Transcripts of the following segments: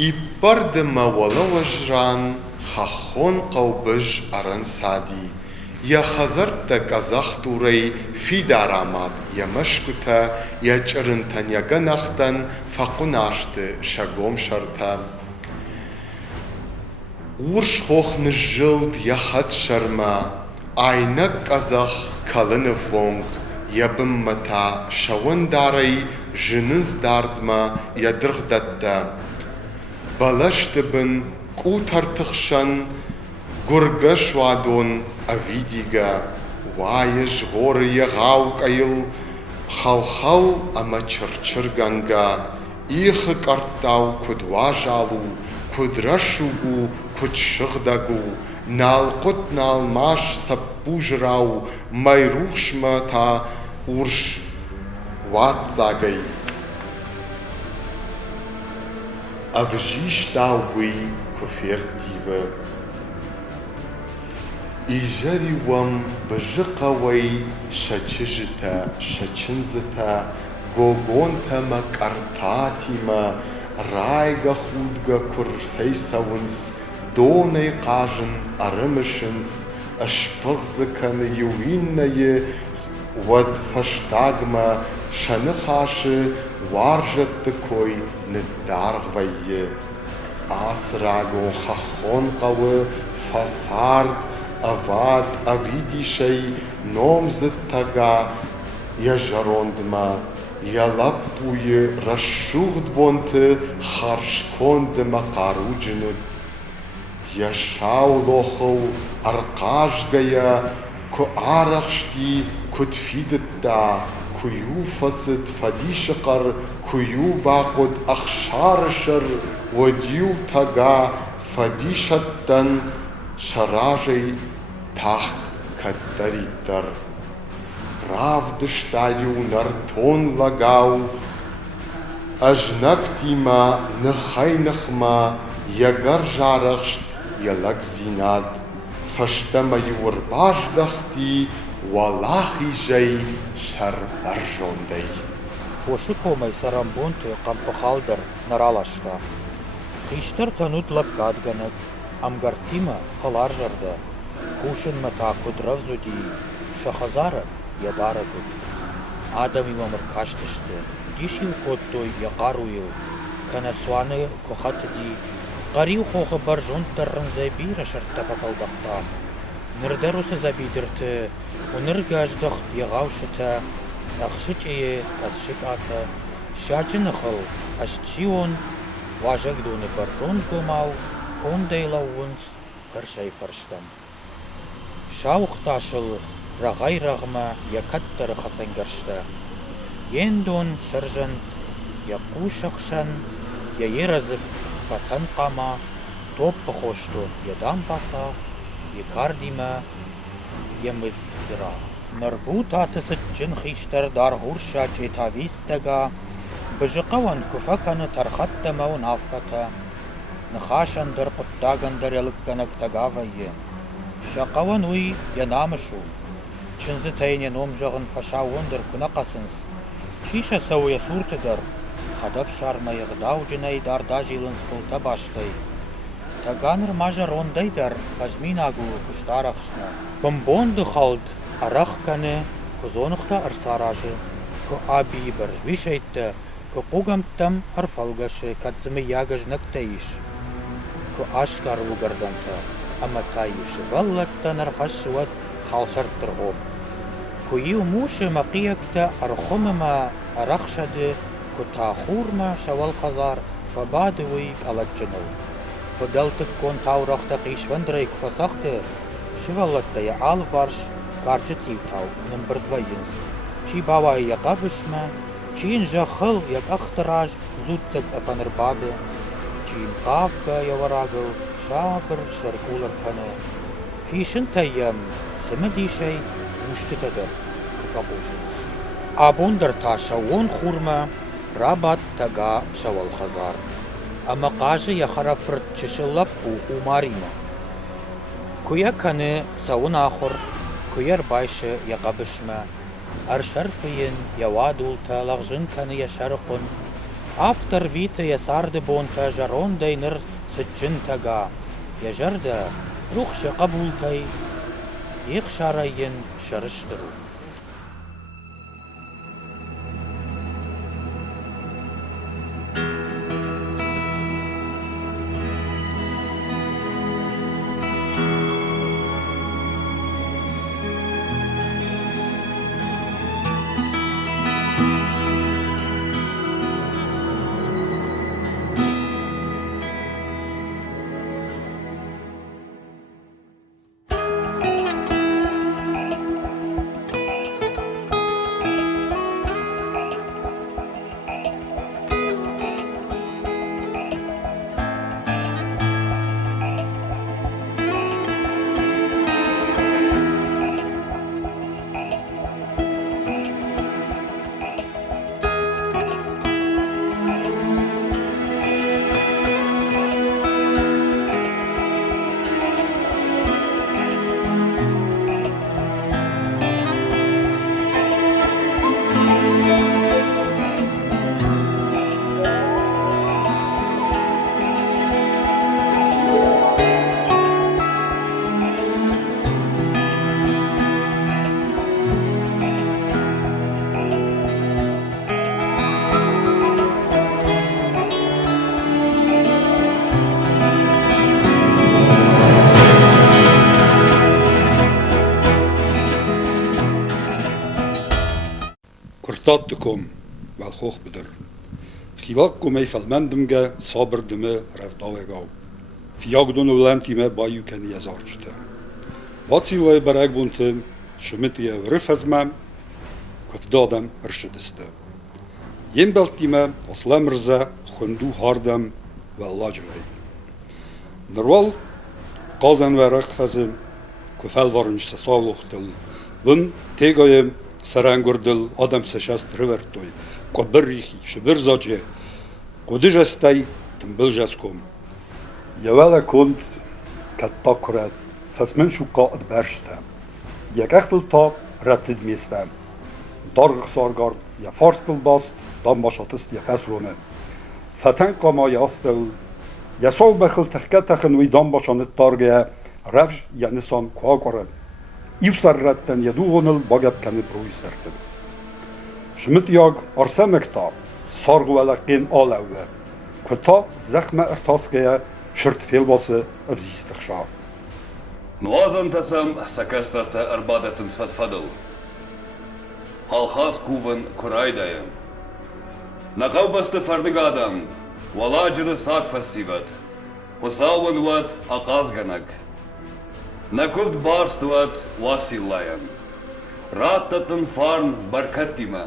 إبرد ما ولا وجران خخون قوبج أرن سادي يا خزرت كزختوري في دارامات يا مشكتا يا چرنتن يا گنختن فقناشت شگوم شرتا ورش خوخ نجلد يا خد شرما عينك كزخ كالن فونگ يا بمتا شون داري جنز داردما يا درغدتا بلشت بن كوتر تخشن گرگش وادون اویدیگا وایش غور یغاو کایل خال اما چرچر گنگا ایخ کرتاو کد واجالو کد رشوگو کد شغدگو نال قد نال ماش سبوجراو مایروخش ما تا ورش وات زاگی اوجیش داوی کفیرتیوه إيجاري وم بجقوي شچجتا شچنزتا غوغونتا مكارتاتي ما رايغا خودغا كرسي ساونس دوني قاجن أرمشنس أشبغزكن يويني ود فشتاغما شنخاش وارجت كوي ندارغوي آسراغو خخون قوي فسارد أفاد أفيدي شيء نوم زتاغا يجروندما يلابوي رشوغد بونت خارش كوند مقارو جنود يشاو لوخل أرقاش غيا كو آرخشتي كو تفيدتا كو يوفسد فديشقر كو يوباقود أخشارشر وديو تاغا فديشتن شراجي تحت كدريتر رافد شتايو نرتون لغاو أجنكتي ما نخي نخما يغر جارخشت يلق زيناد فشتما يورباش دختي ولاخي جي شر برجون دي فوشكو مي سرامبونت قم بخالدر نرالاشتا خيشتر تنود لبقاد غنت أمغرتيما خلار جرده خوشن متا كدرف زودي شخزارة يدارة قد آدمي ممر كاشتشته ديشيو كودتو يقارويو كنسواني كخط دي قريو خوخ برجون ترن زبير شرطة فالدختا نردروس زبيدرت ونرگاش دخت يغاوشتا تأخشج ايه تسشكاتا شاجن خل اشتشيون واجق دون برجون قماو كون ديلوونس فرشي فرشتم شاوخ تاشل رغاي رغما يكتر خسنگرشتا يندون شرجنت يقوشخشن ييرزب فتن قاما توب بخوشتو يدام باسا يكارديما يمدزرا مربوطة تسجن خيشتر دار هورشا جيتاويستغا بجقوان كفكن ترختما ونافتا نخاشن در قطاغن در يلقنك تغاوي شقوان وي ينامشو چنزتين ينوم جغن فشاون در كنقسنس شيشة سوية صورت در خدف شارما يغداو جناي دار داجيلنس قلتا باشتاي تغانر ماجا رونداي در خجميناغو كشتارخشنا بمبون دخالد أرخ كنه كزونختا أرساراجي كو آبي برجويشيت كو قوغمتم أرفلغش كتزمي ياغج نكتايش كو أشكار وغردنتا أما تايش والتا نرخشوت خالشر ترغوم كو يو موش مقيكتا أرخمما أرخشد كو تاخور ما شوال خزار فبادويك على الجنو فدلتك كون تاو رختا قيش فندريك فسخت شوالتا يا آل فارش كارجتي تاو نمبر دوينز شي باواي يقابشما چين جخل يك اختراج زودتك أبنر باده چين قافكا يوراغل شابر شركولر كنه فيشن تيم سمدي شي وشتتدر كفاقوشنز آبوندر تا شوون خورما رابط تغا شوال خزار أما قاجة يخرفرت چشلب و ماريما كويا كنه سون آخر كوير بايش يقابشما أرشرفين يوادول تلغجن كان يشرقن After vite يسارد بونتا جرون دينر سجنتغا يجرد روخش قبولتي يخشارين شرشترو. Kurtattekom, wel hoog beder. Gilak kom mij falmendemge saber deme revdawegau. Fiagdon ulantime bayu ken yazarchte. Wat zilay bereg bunte, schmitie rifazmam, kufdadam rshidiste. Jem beltime aslemrze khundu hardam wellajrei. Nerwal qazan ve raqfazim kufel varınç sasavluqtil. Bun tegayem سرانگردل آدم سشست رورتوی قبریخی شبر زاجه قدیج استی تنبل جسکم یوالا کند کتا کرد فسمن شو قاعد برشتم یک اختل تا رتد میستم دارغ سارگارد یا فارستل باست دام باشاتست یا فسرونه فتن قاما یا استل یا سال بخل تخکت تخنوی دام باشانت دارگه رفش یا نسان کوها کرد İvsarratten yaduğunul bagab kanı bruy sertin. Şmit yag arsamekta sarguvalakin alevve. Kota zahme ertaskaya şırt filvası evzistikşa. Nuazan tasam sakastarta arbadatın sfatfadıl. Alhaz kuvan kuraydayım. Nakavbastı fardigadam. Valacını sak fasivat. Husavan vat akazganak. Nakuft barstuat wasillayan. Rattatın farn barkattima.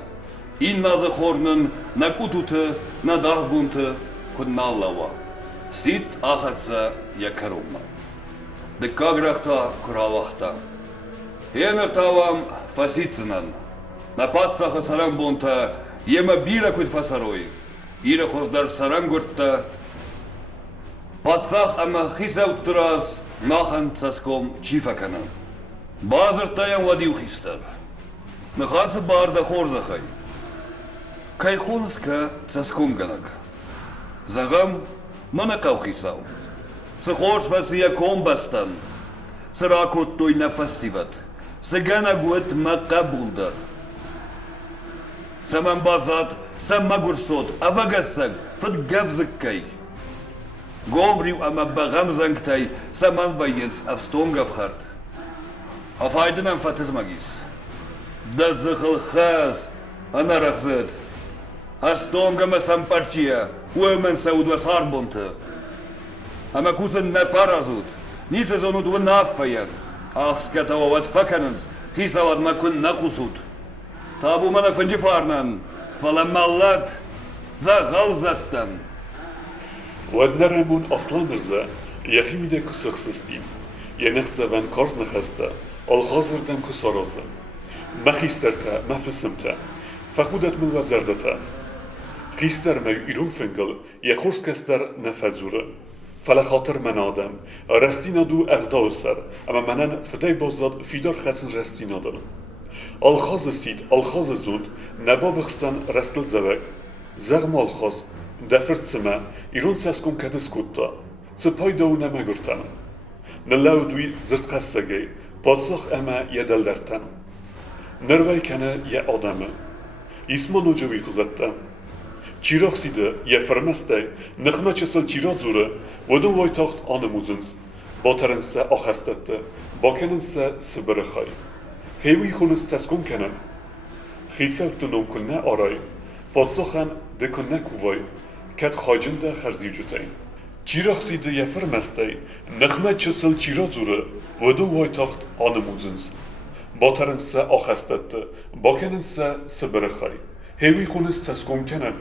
Inna zahornın nakututı nadahguntı kunnallava. Sit ahatsa yakarumma. Dekagrachta kuravachta. Henertavam fasitsnan. Napatsaha sarambunta yema bira kut fasaroy. Ira хоздar sarangurta. Patsach ama hisavtras. Нахан цаском чифакана. Базыртаян вадиу хистар. Нахасы барда хорзахай. Кайхонска цаском ганак. Загам манакау хисау. Сахорс васия комбастан. Саракот той нафастиват. Сагана гует макабулдар. Саман базат, самагурсот, авагасаг, фатгавзаккай. Гомрив ама багамзангтай саман вайенс австонгавхард. Афайденам фатизмагис. Да захалхаз анарахзет. Астонгама сампарчия уэмен саудва сарбонта. Ама кузен нафаразут. Ница зонудва наффаян. Ах скатавават факананс. Хисават макун накусут. Табу мана фанджифарнан. Фаламаллат загалзаттан. ودنرمون اصلا رزا یخیمیده که سخصستیم یه نخصه ون کارز نخسته الخازردم که سارازه مخیسترته مفسمته فقودت من وزردته خیستر می ایرون فنگل یه خورس کستر نفذوره فلا خاطر من آدم رستینا دو اغداو سر اما منن فدای بازاد فیدار خدسن رستینا دارم الخاز سید الخاز زود نبا بخستن رستل زوگ Zagmalchos, defertsema, iruntsaskum kadiskutta, co pojdą na megurtan. Nalaudui zrtkasagej, podsoch ema jedaldartan. Nerwajkane je odame. Ismonu dżewi chuzetta. Cirochside je farmastej, nechmacesel cirodzure, wadun wojtocht anemudzens, botarense ochastette, bokenense siberechai. Hewi chunis saskum kenem. Chitsautunum kunne orai, podsochan de kunne kuvoi, kat chajende charzijutei. Cirochside je farmastej, nechmacesel cirodzure, wadun wojtocht anemudzens, botarense ochastette, bokenense siberechai. Hewi chunis saskum kenem.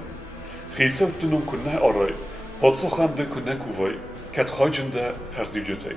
Chitsautunum kunne orai, podsochan de kunne kuvoi, kat chajende charzijutei.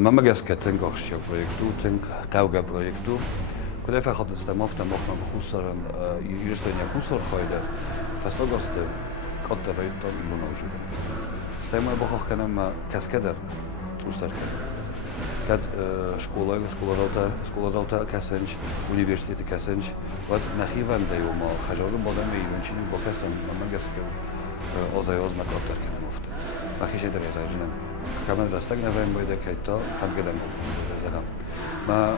Mamy geskę tego chciał projektu, tego projektu, który wychodzi z temów, tam można husaren i jest to nie husar heute, fast August, Kotterreiton i Lunożuren. Z tym bo hochkenem kaskeder, ustarken. Kad szkoła żałta Kasenć, Uniwersytet Kasenć, od nachiwan dają ma hażoru bodamy i lunczini, bo Kasen mamy geskę ozajozna Kotterkenem ofte. Mach się teraz zaczynam. Kamen rozstagnąłem, bo idę to fangedem zaram. Na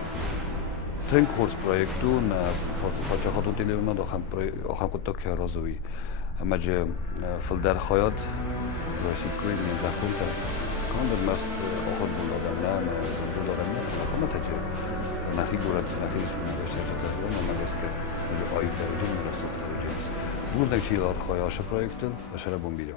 ten kurs projektu na początku tyle no do ham to rozwój. Macie folder hayat, rozwój nie zachunta. Kąd mast ochot budowlana na zbudowanie na chamacie. Na figurat na filmie się że to na mageskę. Może oj w rodzinie raz w rodzinie. Buzdek ci lor hayasze projektu, a szara bombilio.